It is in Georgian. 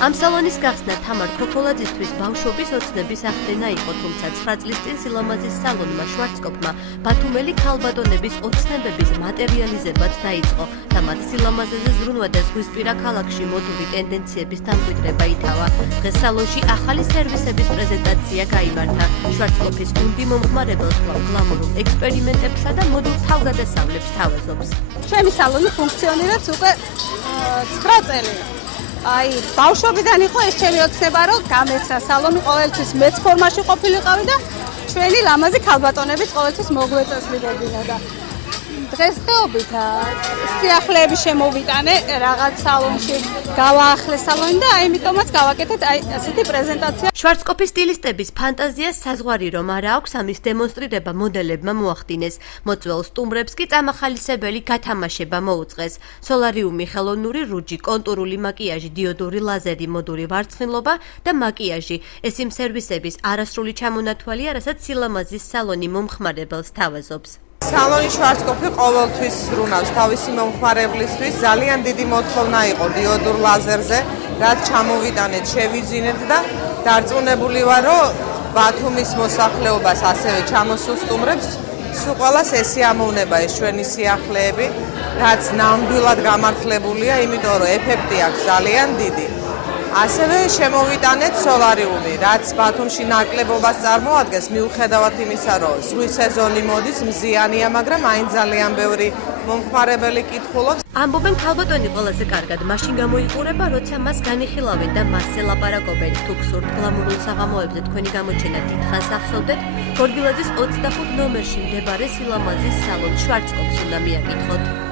ამ სალონის გახსნა თამარ ქოქოლაძისთვის ბავშვობის ოცნების ახდენა იყო, თუმცა 9 წლის წინ სილამაზის სალონმა შვარცკოპმა ბათუმელი ქალბატონების ოცნებების მატერიალიზებაც დაიწყო და მათ სილამაზეზე ზრუნვა და ზღვისპირა ქალაქში მოდური ტენდენციების დამკვიდრება ითავა. დღეს სალონში ახალი სერვისების პრეზენტაცია გაიმართა. შვარცკოპის გუნდი მომხმარებელს გლამურულ ექსპერიმენტებსა და მოდურ თავგადასავლებს თავაზობს. Ჩემი სალონი ფუნქციონირებს უკვე 9 წელი. Აი, ბავშვობიდან იყო ეს ჩემი ოცნება, რომ გამეცა სალონი ყოველთვის მეც ფორმაში ყოფილიყავი და ჩვენი ლამაზი ქალბატონებიც ყოველთვის მოგვეწესრიგებინა და დღესდღეობით სიახლეები შემოვიტანე რაღაც სალონში, გავაახლე სალონი და ამიტომაც გავაკეთეთ აი ასეთი პრეზენტაცია. შვარცკოპის სტილისტების ფანტაზიას საზღვარი რომ არა აქვს, ამის დემონსტრირება მოდელებმა მოახდინეს. მოწვეულ სტუმრებს კი წამახალისებელი გათამაშება მოუწყეს. სოლარიუმი, ხელოვნური რუჯი, კონტურული მაკიაჟი, დიოდური ლაზერი, მოდური ვარცხნილობა და მაკიაჟი. ეს იმ სერვისების არასრული ჩამონათვალია, რასაც სილამაზის სალონი მომხმარებელს თავაზობს. სალონი შვარცკოპი ყოველთვის ზრუნავს თავისი მომხმარებლისთვის. ძალიან დიდი მოთხოვნა იყო დიოდურ ლაზერზე, რაც ჩამოვიტანეთ, შევიძინეთ და დარწმუნებული ვარ, რომ ბათუმის მოსახლეობას ასევე ჩამოსულ სტუმრებს სულ ყველას ესიამოვნება ეს ჩვენი სიახლეები, რაც ნამდვილად გამართლებულია, იმიტომ რომ ეფექტი აქვს ძალიან დიდი. ასევე შემოვიტანეთ სოლარიუმი, რაც ბათუმში ნაკლებობას წარმოადგენს, მიუხედავად იმისა, რომ ზღვის სეზონი მოდის, მზიანია, მაგრამ აინ ძალიან ბევრი მომხმარებელი კითხულობს. ამბობენ ქალბატონი ყველაზე კარგად მაშინ გამოიყურება, როცა მას განიხილავენ და მასზე ლაპარაკობენ. თუ გსურთ გლამურულ საღამოებზე თქვენი გამოჩენა დიდხანს ახსოვდეთ, გორგილაძის 25 ნომერში მდებარე სილამაზის სალონ შვარცკოპს უნდა მიაკითხოთ.